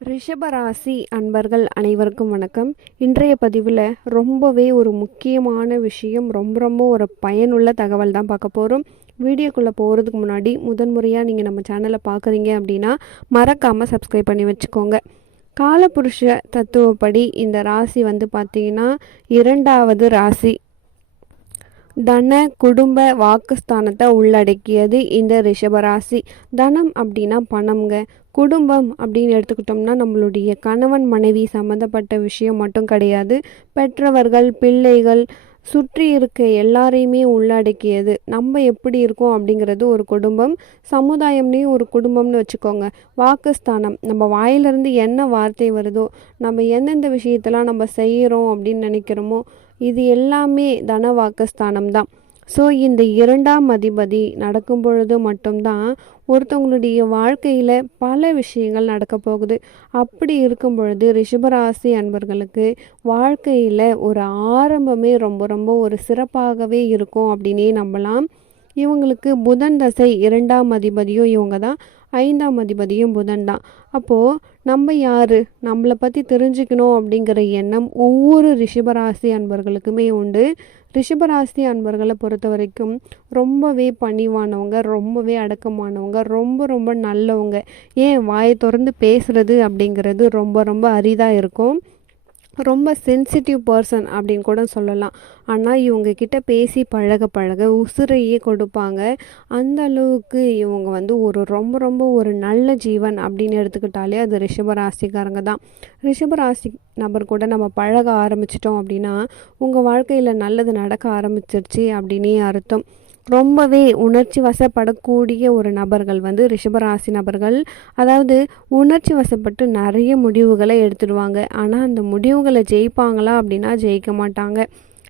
ரிஷபராசி அன்பர்கள் அனைவருக்கும் வணக்கம். இன்றைய பதிவில் ரொம்பவே ஒரு முக்கியமான விஷயம் ரொம்ப ரொம்ப ஒரு பயனுள்ள தகவல் தான் பார்க்க போகிறோம் வீடியோக்குள்ளே போகிறதுக்கு முன்னாடி முதன்முறையாக நீங்கள் நம்ம சேனலை பார்க்குறீங்க அப்படின்னா மறக்காமல் சப்ஸ்கிரைப் பண்ணி வச்சுக்கோங்க. காலபுருஷ தத்துவப்படி இந்த ராசி வந்து பார்த்தீங்கன்னா இரண்டாவது ராசி. தன குடும்ப வாக்குஸ்தானத்தை உள்ளடக்கியது இந்த ரிஷபராசி. தனம் அப்படின்னா பணம்ங்க. குடும்பம் அப்படின்னு எடுத்துக்கிட்டோம்னா நம்மளுடைய கணவன் மனைவி சம்மந்தப்பட்ட விஷயம் மட்டும் கிடையாது. பெற்றவர்கள் பிள்ளைகள் சுற்றி இருக்க எல்லாரையுமே உள்ளடக்கியது. நம்ம எப்படி இருக்கோம் அப்படிங்கிறது ஒரு குடும்பம். சமுதாயம்லேயும் ஒரு குடும்பம்னு வச்சுக்கோங்க. வாக்குஸ்தானம் நம்ம வாயிலிருந்து என்ன வார்த்தை வருதோ நம்ம எந்தெந்த விஷயத்தெல்லாம் நம்ம செய்கிறோம் அப்படின்னு நினைக்கிறோமோ இது எல்லாமே தனவாக்கஸ்தானம் தான் ஸோ இந்த இரண்டாம் அதிபதி நடக்கும் பொழுது மட்டும்தான் ஒருத்தவங்களுடைய வாழ்க்கையில் பல விஷயங்கள் நடக்க போகுது. அப்படி இருக்கும் பொழுது ரிஷபராசி அன்பர்களுக்கு வாழ்க்கையில் ஒரு ஆரம்பமே ரொம்ப ரொம்ப ஒரு சிறப்பாகவே இருக்கும் அப்படின்னே நம்பலாம். இவங்களுக்கு புதன் தசை இரண்டாம் அதிபதியும் இவங்க தான் ஐந்தாம் அதிபதியும் புதன் தான். அப்போது நம்ம யார்? நம்மளை பற்றி தெரிஞ்சுக்கணும் அப்படிங்கிற எண்ணம் ஒவ்வொரு ரிஷபராசி அன்பர்களுக்குமே உண்டு. ரிஷபராசி அன்பர்களை பொறுத்த வரைக்கும் ரொம்பவே பணிவானவங்க ரொம்பவே அடக்கமானவங்க ரொம்ப ரொம்ப நல்லவங்க. ஏன் வாயை திறந்து பேசுகிறது அப்படிங்கிறது ரொம்ப ரொம்ப அரிதாக இருக்கும். ரொம்ப சென்சிட்டிவ் பர்சன் அப்படின்னு கூட சொல்லலாம். ஆனால் இவங்கக்கிட்ட பேசி பழக பழக உசுரையே கொடுப்பாங்க. அந்த அளவுக்கு இவங்க வந்து ஒரு ரொம்ப ரொம்ப ஒரு நல்ல ஜீவன் அப்படின்னு எடுத்துக்கிட்டாலே அது ரிஷபராசிக்காரங்க தான். ரிஷபராசி நபர் கூட நம்ம பழக ஆரம்பிச்சிட்டோம் அப்படின்னா உங்கள் வாழ்க்கையில் நல்லது நடக்க ஆரம்பிச்சிருச்சு அப்படின்னே அர்த்தம். ரொம்பவே உணர்ச்சி வசப்படக்கூடிய ஒரு நபர்கள் வந்து ரிஷபராசி நபர்கள். அதாவது உணர்ச்சி வசப்பட்டு நிறைய முடிவுகளை எடுத்துடுவாங்க. ஆனால் அந்த முடிவுகளை ஜெயிப்பாங்களா அப்படின்னா ஜெயிக்க மாட்டாங்க.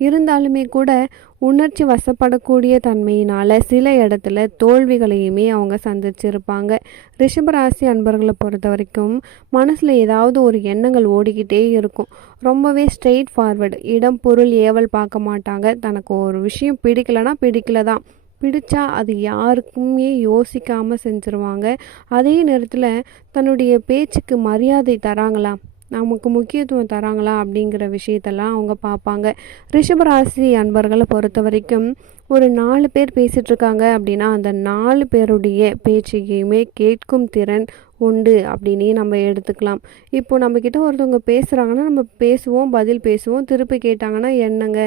இருந்தாலுமே கூட உணர்ச்சி வசப்படக்கூடிய தன்மையினால் சில இடத்துல தோல்விகளையுமே அவங்க சந்திச்சிருப்பாங்க. ரிஷபராசி அன்பர்களை பொறுத்த வரைக்கும் மனசில் ஏதாவது ஒரு எண்ணங்கள் ஓடிக்கிட்டே இருக்கும். ரொம்பவே ஸ்ட்ரெயிட் ஃபார்வர்டு இடம் பொருள் ஏவல் பார்க்க மாட்டாங்க. தனக்கு ஒரு விஷயம் பிடிக்கலனா பிடிக்கல தான். பிடிச்சா அது யாருக்குமே யோசிக்காமல் செஞ்சுருவாங்க. அதே நேரத்தில் தன்னுடைய பேச்சுக்கு மரியாதை தராங்களா? நமக்கு முக்கியத்துவம் தராங்களா அப்படிங்கிற விஷயத்தெல்லாம் அவங்க பார்ப்பாங்க. ரிஷபராசி அன்பர்களை பொறுத்த வரைக்கும் ஒரு நாலு பேர் பேசிகிட்ருக்காங்க அப்படின்னா அந்த நாலு பேருடைய பேச்சையுமே கேட்கும் திறன் உண்டு அப்படின்னே நம்ம எடுத்துக்கலாம். இப்போ நம்மக்கிட்ட ஒருத்தவங்க பேசுகிறாங்கன்னா நம்ம பேசுவோம் பதில் பேசுவோம் திருப்பி கேட்டாங்கன்னா என்னங்க?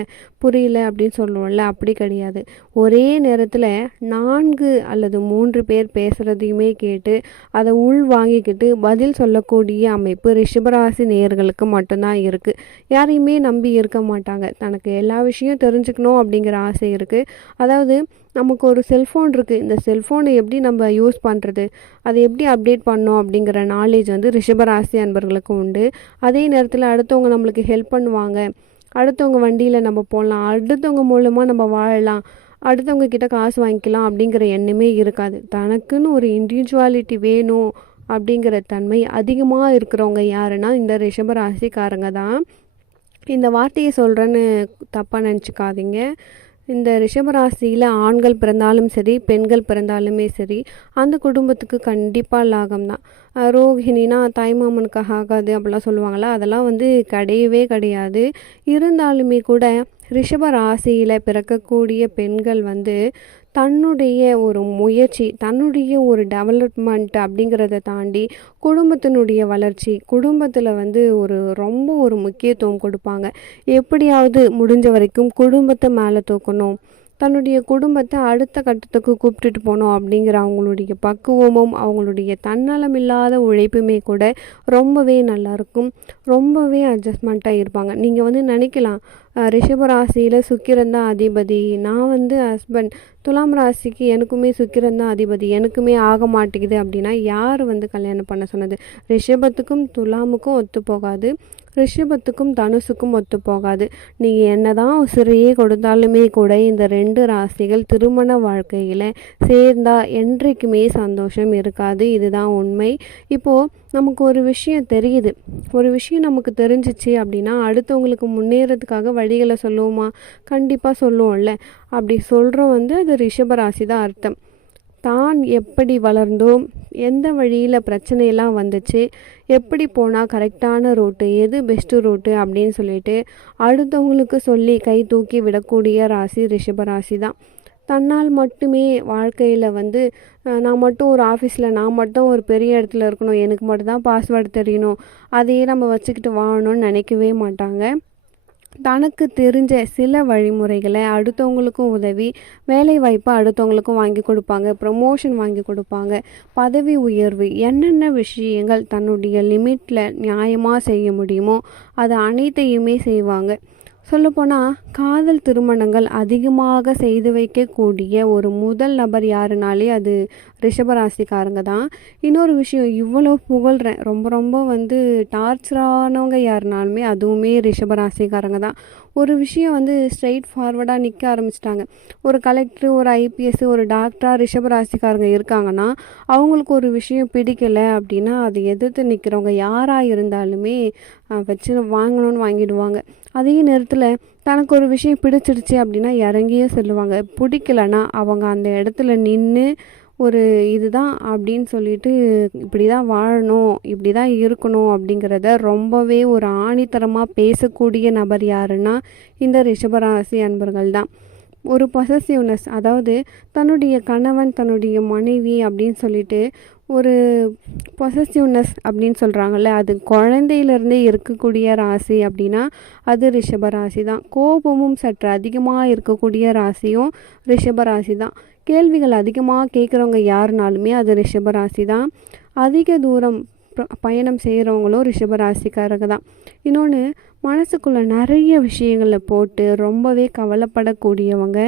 புரியல அப்படின்னு சொல்லுவோம்ல அப்படி கிடையாது. ஒரே நேரத்தில் நான்கு அல்லது மூன்று பேர் பேசுகிறதையுமே கேட்டு அதை உள் வாங்கிக்கிட்டு பதில் சொல்லக்கூடிய அமைப்பு ரிஷபராசி நேயர்களுக்கு மட்டும்தான் இருக்குது யாரையுமே நம்பி இருக்க மாட்டாங்க. தனக்கு எல்லா விஷயம் தெரிஞ்சுக்கணும் அப்படிங்கிற ஆசை இருக்குது அதாவது நமக்கு ஒரு செல்ஃபோன் இருக்குது இந்த செல்ஃபோனை எப்படி நம்ம யூஸ் பண்ணுறது அதை எப்படி அப்டேட் பண்ணோம் அப்படிங்கிற நாலேஜ் வந்து ரிஷபராசி அன்பர்களுக்கு உண்டு. அதே நேரத்தில் அடுத்தவங்க நம்மளுக்கு ஹெல்ப் பண்ணுவாங்க. அடுத்தவங்க வண்டியில் நம்ம போகலாம் அடுத்தவங்க மூலமாக நம்ம வாழலாம். அடுத்தவங்க கிட்ட காசு வாங்கிக்கலாம் அப்படிங்கிற எண்ணமே இருக்காது. தனக்குன்னு ஒரு இண்டிவிஜுவாலிட்டி வேணும் அப்படிங்கிற தன்மை அதிகமாக இருக்கிறவங்க யாருன்னா இந்த ரிஷபராசிக்காரங்க தான். இந்த வார்த்தையை சொல்கிறேன்னு தப்பாக நினச்சிக்காதீங்க. இந்த ரிஷபராசியில் ஆண்கள் பிறந்தாலும் சரி பெண்கள் பிறந்தாலுமே சரி அந்த குடும்பத்துக்கு கண்டிப்பாக லாகம் தான். ரோஹிணினா தாய்மாமனுக்காக ஆகாது அப்படிலாம் சொல்லுவாங்களா அதெல்லாம் வந்து கிடையவே கிடையாது. இருந்தாலுமே கூட ரிஷப ராசியில் பிறக்கக்கூடிய பெண்கள் வந்து தன்னுடைய ஒரு முயற்சி தன்னுடைய ஒரு டெவலப்மெண்ட் அப்படிங்கிறத தாண்டி குடும்பத்தினுடைய வளர்ச்சி குடும்பத்தில் வந்து ஒரு ரொம்ப ஒரு முக்கியத்துவம் கொடுப்பாங்க. எப்படியாவது முடிஞ்ச வரைக்கும் குடும்பத்தை மேலே தூக்கணும். தன்னுடைய குடும்பத்தை அடுத்த கட்டத்துக்கு கூப்பிட்டுட்டு போனோம் அப்படிங்கிற அவங்களுடைய பக்குவமும் அவங்களுடைய தன்னலம் இல்லாத உழைப்புமே கூட ரொம்பவே நல்லாயிருக்கும் ரொம்பவே அட்ஜஸ்ட்மெண்ட்டாக இருப்பாங்க. நீங்கள் வந்து நினைக்கலாம் ரிஷபராசியில் சுக்கிரன் தான் அதிபதி. நான் வந்து ஹஸ்பண்ட் துலாம் ராசிக்கு எனக்குமே சுக்கிரன் தான் அதிபதி. எனக்குமே ஆக மாட்டேங்குது அப்படின்னா யார் வந்து கல்யாணம் பண்ண சொன்னது? ரிஷபத்துக்கும் துலாமுக்கும் ஒத்து போகாது. ரிஷபத்துக்கும் தனுசுக்கும் ஒத்து போகாது. நீங்கள் என்ன தான் உசிறையே கொடுத்தாலுமே கூட இந்த ரெண்டு ராசிகள் திருமண வாழ்க்கையில் சேர்ந்தா என்றைக்குமே சந்தோஷம் இருக்காது. இதுதான் உண்மை. இப்போது நமக்கு ஒரு விஷயம் தெரியுது. ஒரு விஷயம் நமக்கு தெரிஞ்சிச்சு அப்படின்னா அடுத்தவங்களுக்கு முன்னேறதுக்காக வழிகளை சொல்லுவோமா? கண்டிப்பாக சொல்லுவோம்ல. அப்படி சொல்கிறோம் வந்து அது ரிஷபராசி தான் அர்த்தம். தான் எப்படி வளர்ந்தோம் எந்த வழியில் பிரச்சனையெல்லாம் வந்துச்சு எப்படி போனால் கரெக்டான ரூட்டு எது பெஸ்ட்டு ரூட்டு அப்படின்னு சொல்லிட்டு அடுத்தவங்களுக்கு சொல்லி கை தூக்கி விடக்கூடிய ராசி ரிஷப ராசி தான். தன்னால் மட்டுமே வாழ்க்கையில் வந்து நான் மட்டும் ஒரு ஆஃபீஸில் நான் மட்டும் ஒரு பெரிய இடத்துல இருக்கணும் எனக்கு மட்டும் தான் பாஸ்வேர்டு தெரியணும் அதையே நம்ம வச்சுக்கிட்டு வாழணும்னு நினைக்கவே மாட்டாங்க. தனக்கு தெரிஞ்ச சில வழிமுறைகளை அடுத்தவங்களுக்கும் உதவி வேலைவாய்ப்பு அடுத்தவங்களுக்கும் வாங்கி கொடுப்பாங்க ப்ரமோஷன் வாங்கி கொடுப்பாங்க பதவி உயர்வு என்னென்ன விஷயங்கள் தன்னுடைய லிமிட்டில் நியாயமாக செய்ய முடியுமோ அது அனைத்தையுமே செய்வாங்க. சொல்லப்போனால் காதல் திருமணங்கள் அதிகமாக செய்து வைக்கக்கூடிய ஒரு முதல் நபர் யாருனாலே அது ரிஷபராசிக்காரங்க தான் இன்னொரு விஷயம் இவ்வளோ புகழ்கிறேன் ரொம்ப ரொம்ப வந்து டார்ச்சரானவங்க யாருனாலுமே அதுவுமே ரிஷபராசிக்காரங்க தான் ஒரு விஷயம் வந்து ஸ்ட்ரைட் ஃபார்வர்டாக நிற்க ஆரம்பிச்சிட்டாங்க. ஒரு கலெக்டர் ஒரு ஐபிஎஸ் ஒரு டாக்டராக ரிஷபராசிக்காரங்க இருக்காங்கன்னா அவங்களுக்கு ஒரு விஷயம் பிடிக்கலை அப்படின்னா அதை எதிர்த்து நிற்கிறவங்க யாராக இருந்தாலுமே வச்சு வாங்கணும்னு வாங்கிடுவாங்க. அதே நேரத்தில் தனக்கு ஒரு விஷயம் பிடிச்சிருச்சு அப்படின்னா இறங்கியே சொல்லுவாங்க. பிடிக்கலன்னா அவங்க அந்த இடத்துல நின்று ஒரு இதுதான் அப்படின்னு சொல்லிட்டு இப்படி தான் வாழணும் இப்படி தான் இருக்கணும் அப்படிங்கிறத ரொம்பவே ஒரு ஆணித்தரமாக பேசக்கூடிய நபர் யாருன்னா இந்த ரிஷபராசி அன்பர்கள் தான். ஒரு பொசசிவ்னஸ் அதாவது தன்னுடைய கணவன் தன்னுடைய மனைவி அப்படின்னு சொல்லிட்டு ஒரு பொசசிவ்னஸ் அப்படின்னு சொல்கிறாங்கல்ல அது குழந்தையிலேருந்தே இருக்கக்கூடிய ராசி அப்படின்னா அது ரிஷப ராசி தான் கோபமும் சற்று அதிகமாக இருக்கக்கூடிய ராசியும் ரிஷப ராசி தான் கேள்விகள் அதிகமாக கேட்குறவங்க யாருனாலுமே அது ரிஷப ராசி தான் அதிக தூரம் ப- பயணம் செய்கிறவங்களும் ரிஷபராசிக்காரங்க தான் இன்னொன்று மனசுக்குள்ளே நிறைய விஷயங்களை போட்டு ரொம்பவே கவலைப்படக்கூடியவங்க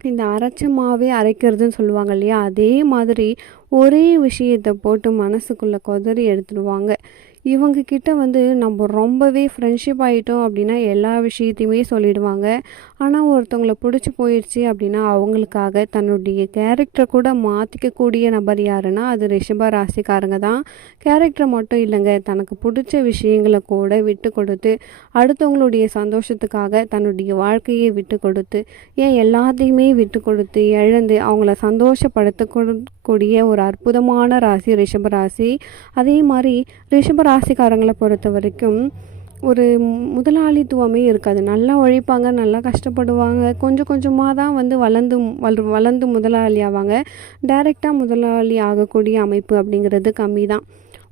இந்த அரைச்சமாவே அரைக்கிறதுன்னு சொல்லுவாங்க இல்லையா? அதே மாதிரி ஒரே விஷயத்தை போட்டு மனசுக்குள்ளே கொதறி எடுத்துடுவாங்க. இவங்க கிட்ட வந்து நம்ம ரொம்பவே ஃப்ரெண்ட்ஷிப் ஆகிட்டோம் அப்படின்னா எல்லா விஷயத்தையுமே சொல்லிடுவாங்க. ஆனால் ஒருத்தவங்கள பிடிச்சி போயிடுச்சு அப்படின்னா அவங்களுக்காக தன்னுடைய கேரக்டரை கூட மாற்றிக்கக்கூடிய நபர் யாருன்னா அது ரிஷப ராசிக்காரங்க தான். கேரக்டர் மட்டும் இல்லைங்க தனக்கு பிடிச்ச விஷயங்களை கூட விட்டு கொடுத்து அடுத்தவங்களுடைய சந்தோஷத்துக்காக தன்னுடைய வாழ்க்கையை விட்டு கொடுத்து ஏன் எல்லாத்தையுமே விட்டு கொடுத்து இழந்து அவங்கள சந்தோஷப்படுத்தக்கூடிய ஒரு அற்புதமான ராசி ரிஷப ராசி. அதே மாதிரி ரிஷப ராசிக்காரங்களை பொறுத்த வரைக்கும் ஒரு முதலாளித்துவமே இருக்காது. நல்லா உழைப்பாங்க நல்லா கஷ்டப்படுவாங்க. கொஞ்சம் கொஞ்சமாக தான் வந்து வளர்ந்து வள வளர்ந்து முதலாளி ஆவாங்க. டைரெக்டாக முதலாளி ஆகக்கூடிய அமைப்பு அப்படிங்கிறது கம்மி தான்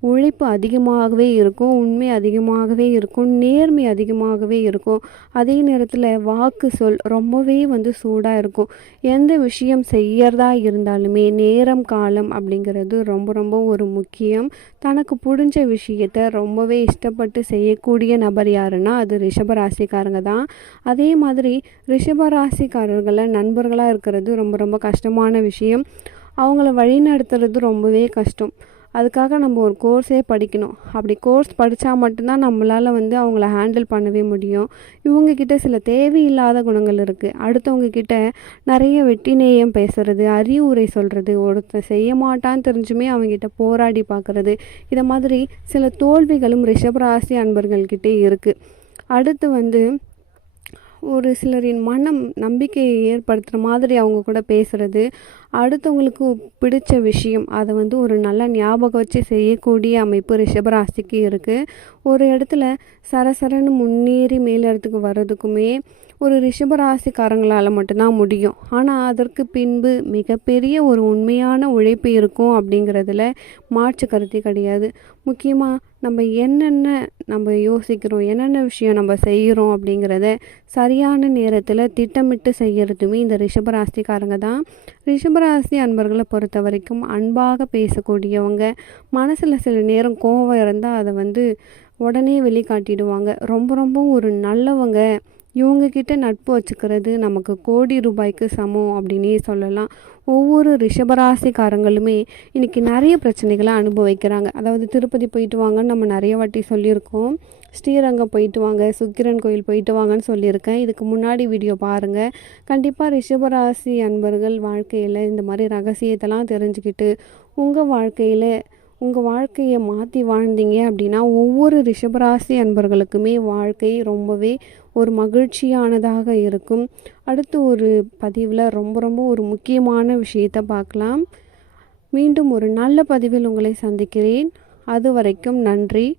உழைப்பு அதிகமாகவே இருக்கும் உண்மை அதிகமாகவே இருக்கும் நேர்மை அதிகமாகவே இருக்கும். அதே நேரத்தில் வாக்கு சொல் ரொம்பவே வந்து சூடாக இருக்கும். எந்த விஷயம் செய்யறதா இருந்தாலுமே நேரம் காலம் அப்படிங்கிறது ரொம்ப ரொம்ப ஒரு முக்கியம். தனக்கு பிடிச்ச விஷயத்த ரொம்பவே இஷ்டப்பட்டு செய்யக்கூடிய நபர் யாருன்னா அது ரிஷபராசிக்காரங்க தான். அதே மாதிரி ரிஷபராசிக்காரர்களை நண்பர்களாக இருக்கிறது ரொம்ப ரொம்ப கஷ்டமான விஷயம். அவங்கள வழிநடத்துறது ரொம்பவே கஷ்டம். அதுக்காக நம்ம ஒரு கோர்ஸே படிக்கணும். அப்படி கோர்ஸ் படித்தா மட்டும்தான் நம்மளால் வந்து அவங்கள ஹேண்டில் பண்ணவே முடியும். இவங்கக்கிட்ட சில தேவையில்லாத குணங்கள் இருக்குது அடுத்தவங்க கிட்ட நிறைய வெட்டி நேயம் பேசுறது அறிவுரை சொல்கிறது ஒருத்தர் செய்ய மாட்டான்னு தெரிஞ்சுமே அவங்ககிட்ட போராடி பார்க்குறது இதை மாதிரி சில தோல்விகளும் ரிஷபராசி அன்பர்கள்கிட்டே இருக்குது அடுத்து வந்து ஒரு சிலரின் மனம் நம்பிக்கையை ஏற்படுத்துகிற மாதிரி அவங்க கூட பேசுகிறது அடுத்தவங்களுக்கு பிடிச்ச விஷயம் அதை வந்து ஒரு நல்ல ஞாபகம் வச்சு செய்யக்கூடிய அமைப்பு ரிஷபராசிக்கு இருக்குது ஒரு இடத்துல சரசரன்னு முன்னேறி மேலிடத்துக்கு வர்றதுக்குமே ஒரு ரிஷபராசிக்காரங்களால் மட்டும்தான் முடியும். ஆனால் அதற்கு பின்பு மிகப்பெரிய ஒரு உண்மையான உழைப்பு இருக்கும் அப்படிங்கிறதுல மாற்று கருத்தே கிடையாது. முக்கியமாக நம்ம என்னென்ன நம்ம யோசிக்கிறோம் என்னென்ன விஷயம் நம்ம செய்கிறோம் அப்படிங்கிறத சரியான நேரத்தில் திட்டமிட்டு செய்கிறதுமே இந்த ரிஷபராசிக்காரங்க தான். ரிஷபராசி அன்பர்களை பொறுத்த வரைக்கும் அன்பாக பேசக்கூடியவங்க மனசில் சில நேரம் கோவம் இருந்தால் அதை வந்து உடனே வெளிக்காட்டிடுவாங்க. ரொம்ப ரொம்ப ஒரு நல்லவங்க இவங்கக்கிட்ட நட்பு வச்சுக்கிறது நமக்கு கோடி ரூபாய்க்கு சமம் அப்படின்னே சொல்லலாம். ஒவ்வொரு ரிஷபராசிக்காரங்களுமே இன்றைக்கி நிறைய பிரச்சனைகளை அனுபவிக்கிறாங்க. அதாவது திருப்பதி போயிட்டு வாங்கன்னு நம்ம நிறைய வாட்டி சொல்லியிருக்கோம். ஸ்ரீரங்கம் போயிட்டு வாங்க சுக்கிரன் கோயில் போயிட்டு வாங்கன்னு சொல்லியிருக்கேன். இதுக்கு முன்னாடி வீடியோ பாருங்கள் கண்டிப்பாக ரிஷபராசி அன்பர்கள் வாழ்க்கையில் இந்த மாதிரி ரகசியத்தெல்லாம் தெரிஞ்சுக்கிட்டு உங்கள் வாழ்க்கையில் உங்கள் வாழ்க்கையை மாற்றி வாழ்ந்தீங்க அப்படின்னா ஒவ்வொரு ரிஷபராசி அன்பர்களுக்குமே வாழ்க்கை ரொம்பவே ஒரு மகிழ்ச்சியானதாக இருக்கும். அடுத்து ஒரு பதிவில் ரொம்ப ரொம்ப ஒரு முக்கியமான விஷயத்தை பார்க்கலாம். மீண்டும் ஒரு நல்ல பதிவில் உங்களை சந்திக்கிறேன். அது வரைக்கும் நன்றி.